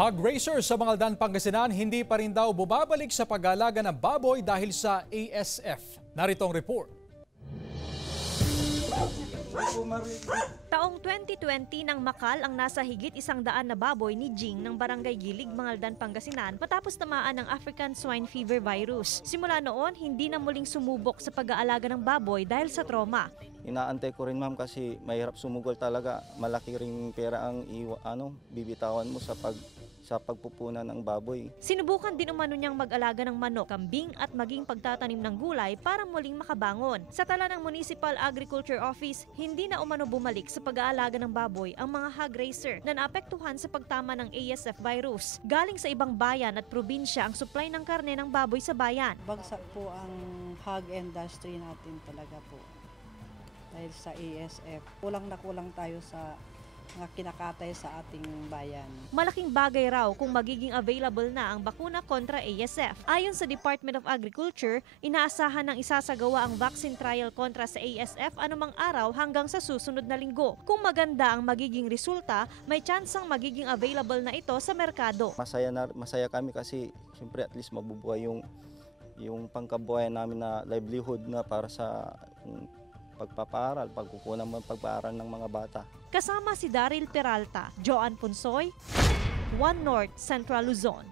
Hog racer sa Mangaldan, Pangasinan, hindi pa rin daw bumabalik sa pag-aalaga ng baboy dahil sa ASF. Narito ang report. Taong 2020 nang makal ang nasa higit 100 na baboy ni Jing ng Barangay Gilig, Mangaldan, Pangasinan matapos tamaan ng African Swine Fever virus. Simula noon, hindi na muling sumubok sa pag-aalaga ng baboy dahil sa trauma. Inaantay ko rin, ma'am, kasi mahirap sumugol talaga. Malaki ring pera ang bibitawan mo sa pagpupunan ng baboy. Sinubukan din umano niyang mag-alaga ng manok, kambing at maging pagtatanim ng gulay para muling makabangon. Sa tala ng Municipal Agriculture Office, hindi na umano bumalik sa pag-aalaga ng baboy ang mga hog racer na naapektuhan sa pagtama ng ASF virus. Galing sa ibang bayan at probinsya ang supply ng karne ng baboy sa bayan. Bagsak po ang hog industry natin talaga po dahil sa ASF. Kulang na kulang tayo sa mga kinakatay sa ating bayan. Malaking bagay raw kung magiging available na ang bakuna kontra ASF. Ayon sa Department of Agriculture, inaasahan ng isasagawa ang vaccine trial kontra sa ASF anumang araw hanggang sa susunod na linggo. Kung maganda ang magiging resulta, may tsansang magiging available na ito sa merkado. Masaya kami kasi siyempre at least mabubuhay yung pangkabuhayan namin na livelihood na para sa pagpapaaral, pagkukunan ng pagpapaaral ng mga bata. Kasama si Daryl Peralta, Joan Punsoy, One North, Central Luzon.